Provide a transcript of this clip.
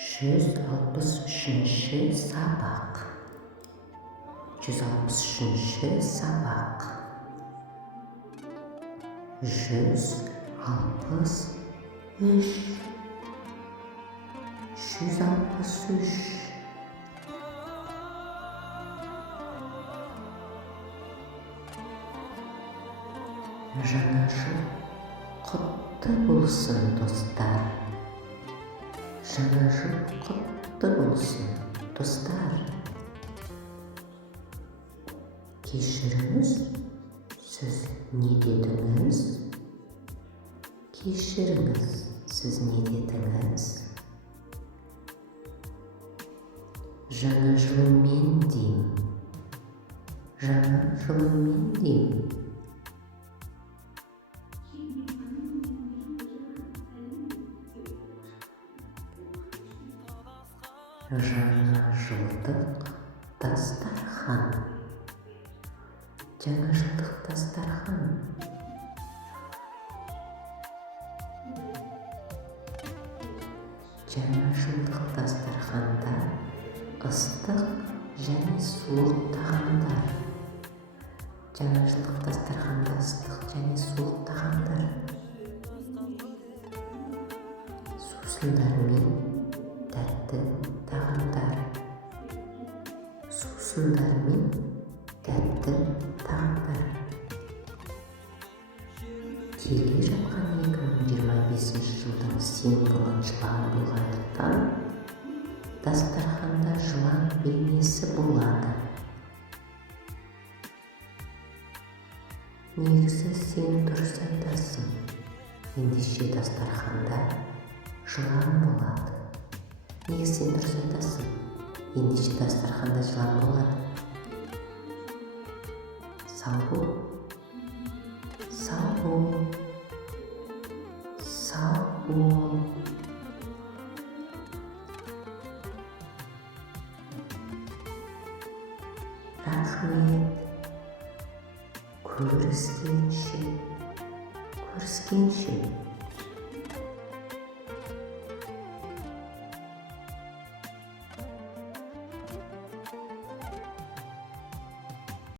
163-ші сабақ. 163-ші сабақ. 163. 163. Жаңа жыл құтты болсын, достар. Жаңа жыл құтты болсын, достар. Кешіріңіз, сіз не дедіңіз? Кешіріңіз, сіз не дедіңіз? Жаңа жылыңмен деймін. Жаңа жылыңмен деймін. Жаңа жылдық дастархан. Жаңа жылдық дастархан. Жаңа жылдық дастарханда ыстық және суық тағамдар. Жаңа жылдық дастарханда ыстық және суық тағамдар. Сусындар мен тәтті тағамдар. Сусындар мен тәтті тағамдар. Келе жатқан 2025 жылдың символы жылан болғандықтан дастарханда жылан бейнесі болады. Негізі сен дұрыс айтасың. Ендеше дастарханда жылан болады. Негізі сен дұрыс айтасың. Ендеше дастарханда жылан болады. Сау бол. Сау бол. Сау бол. Рахмет. Көріскенше.